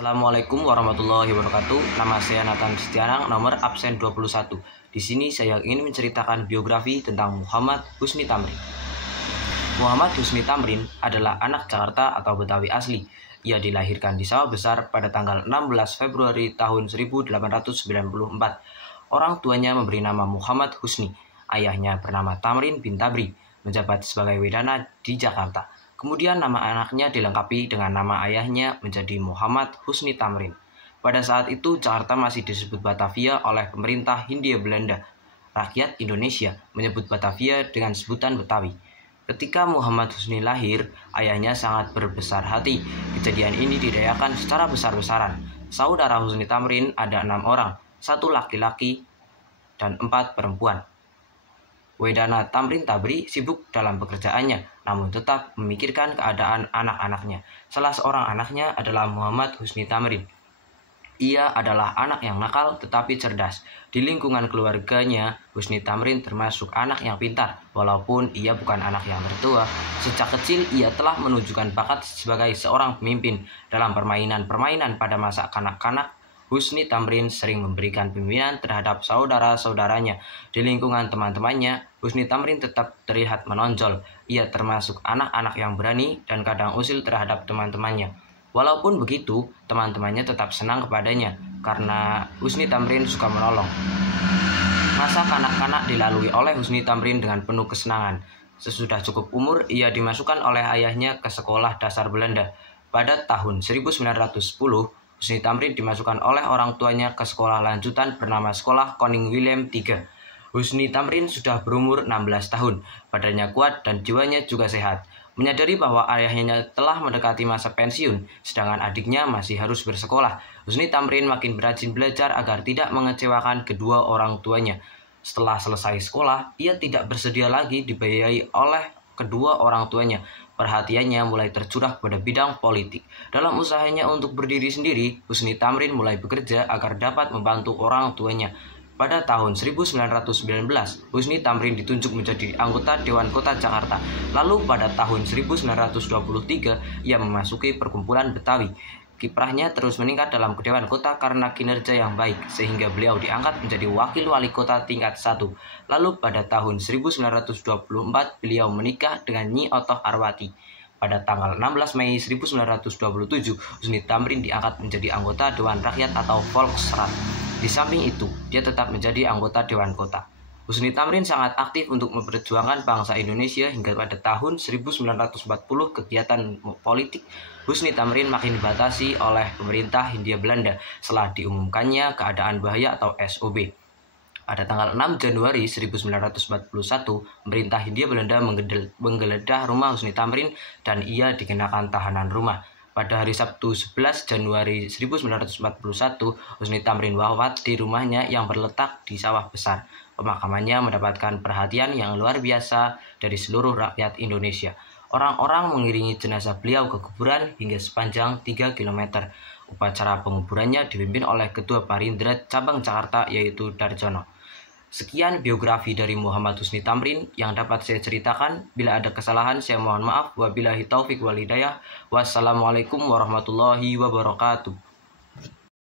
Assalamualaikum warahmatullahi wabarakatuh. Nama saya Nathan Setianang, nomor absen 21. Di sini saya ingin menceritakan biografi tentang Muhammad Husni Tamrin. Muhammad Husni Tamrin adalah anak Jakarta atau Betawi asli. Ia dilahirkan di Sawah Besar pada tanggal 16 Februari tahun 1894. Orang tuanya memberi nama Muhammad Husni. Ayahnya bernama Tamrin bin Tabri, menjabat sebagai wedana di Jakarta. Kemudian nama anaknya dilengkapi dengan nama ayahnya menjadi Muhammad Husni Tamrin. Pada saat itu Jakarta masih disebut Batavia oleh pemerintah Hindia Belanda. Rakyat Indonesia menyebut Batavia dengan sebutan Betawi. Ketika Muhammad Husni lahir, ayahnya sangat berbesar hati. Kejadian ini dirayakan secara besar-besaran. Saudara Husni Tamrin ada 6 orang, 1 laki-laki dan 4 perempuan. Wedana Tamrin Tabri sibuk dalam pekerjaannya, namun tetap memikirkan keadaan anak-anaknya. Salah seorang anaknya adalah Muhammad Husni Tamrin. Ia adalah anak yang nakal tetapi cerdas. Di lingkungan keluarganya, Husni Tamrin termasuk anak yang pintar. Walaupun ia bukan anak yang tertua, sejak kecil ia telah menunjukkan bakat sebagai seorang pemimpin. Dalam permainan-permainan pada masa kanak-kanak, Husni Tamrin sering memberikan pimpinan terhadap saudara-saudaranya. Di lingkungan teman-temannya, Husni Tamrin tetap terlihat menonjol. Ia termasuk anak-anak yang berani dan kadang usil terhadap teman-temannya. Walaupun begitu, teman-temannya tetap senang kepadanya karena Husni Tamrin suka menolong. Masa kanak-kanak dilalui oleh Husni Tamrin dengan penuh kesenangan. Sesudah cukup umur, ia dimasukkan oleh ayahnya ke sekolah dasar Belanda. Pada tahun 1910, Husni Tamrin dimasukkan oleh orang tuanya ke sekolah lanjutan bernama Sekolah Koning William III. Husni Tamrin sudah berumur 16 tahun, badannya kuat dan jiwanya juga sehat. Menyadari bahwa ayahnya telah mendekati masa pensiun, sedangkan adiknya masih harus bersekolah, Husni Tamrin makin rajin belajar agar tidak mengecewakan kedua orang tuanya. Setelah selesai sekolah, ia tidak bersedia lagi dibiayai oleh kedua orang tuanya. Perhatiannya mulai tercurah pada bidang politik. Dalam usahanya untuk berdiri sendiri, Husni Tamrin mulai bekerja agar dapat membantu orang tuanya. Pada tahun 1919, Husni Tamrin ditunjuk menjadi anggota Dewan Kota Jakarta. Lalu pada tahun 1923, ia memasuki perkumpulan Betawi. Kiprahnya terus meningkat dalam Dewan Kota karena kinerja yang baik, sehingga beliau diangkat menjadi wakil wali kota tingkat 1. Lalu pada tahun 1924, beliau menikah dengan Nyi Otoh Arwati. Pada tanggal 16 Mei 1927, Husni Tamrin diangkat menjadi anggota Dewan Rakyat atau Volksrat. Di samping itu, dia tetap menjadi anggota Dewan Kota. Husni Tamrin sangat aktif untuk memperjuangkan bangsa Indonesia hingga pada tahun 1940 kegiatan politik Husni Tamrin makin dibatasi oleh pemerintah Hindia Belanda setelah diumumkannya keadaan bahaya atau SOB. Pada tanggal 6 Januari 1941, pemerintah Hindia Belanda menggeledah rumah Husni Tamrin dan ia dikenakan tahanan rumah. Pada hari Sabtu 11 Januari 1941, Husni Tamrin wafat di rumahnya yang berletak di Sawah Besar. Pemakamannya mendapatkan perhatian yang luar biasa dari seluruh rakyat Indonesia. Orang-orang mengiringi jenazah beliau ke kuburan hingga sepanjang 3 km. Upacara penguburannya dipimpin oleh Ketua Parindra Cabang Jakarta yaitu Darjono. Sekian biografi dari Muhammad Husni Tamrin yang dapat saya ceritakan. Bila ada kesalahan saya mohon maaf. Wabillahi taufik wal hidayah. Wassalamualaikum warahmatullahi wabarakatuh.